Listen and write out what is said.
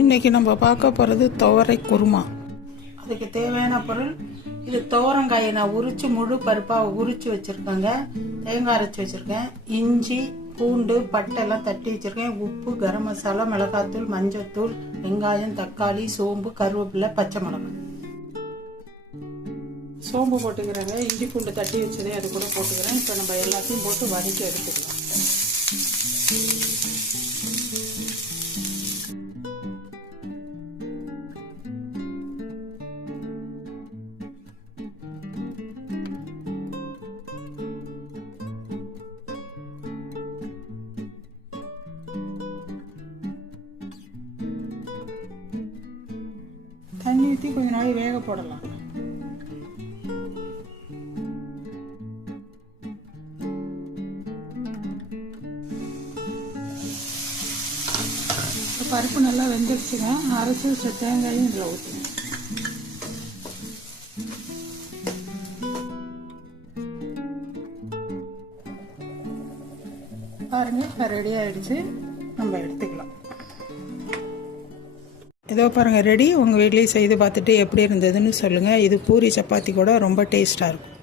இன்னைக்கு நம்ம பார்க்க போகிறது துவரை குருமா. அதுக்கு தேவையான பொருள் இது துவரங்காயை நான் உரித்து முழு பருப்பாக உரித்து வச்சுருக்கேங்க. தேங்காய் அரைச்சி வச்சுருக்கேன். இஞ்சி பூண்டு பட்டை எல்லாம் தட்டி வச்சுருக்கேன். உப்பு கரம் மசாலா மிளகாத்தூள் மஞ்சத்தூள் வெங்காயம் தக்காளி சோம்பு கருவேப்பிலை பச்சை மிளகாய். சோம்பு போட்டுக்கிறேங்க. இஞ்சி பூண்டு தட்டி வச்சதே அது கூட போட்டுக்கிறேன். இப்போ நம்ம எல்லாத்தையும் போட்டு வதக்கி எடுத்துக்கலாம். ஊற்றி கொஞ்ச நாள் வேக போடலாம். இப்போ பருப்பு நல்லா வெந்துடுச்சுங்க அரைச்சி வச்ச தேங்காயும் இதில் ஊற்றுங்க பாருங்க இப்போ ரெடி ஆயிடுச்சு. நம்ம எடுத்துக்கலாம். ஏதோ பாருங்கள் ரெடி உங்கள் வீட்லேயும் செய்து பார்த்துட்டு எப்படி இருந்ததுன்னு சொல்லுங்கள் இது பூரி சப்பாத்தி கூட ரொம்ப டேஸ்ட்டாக இருக்கும்.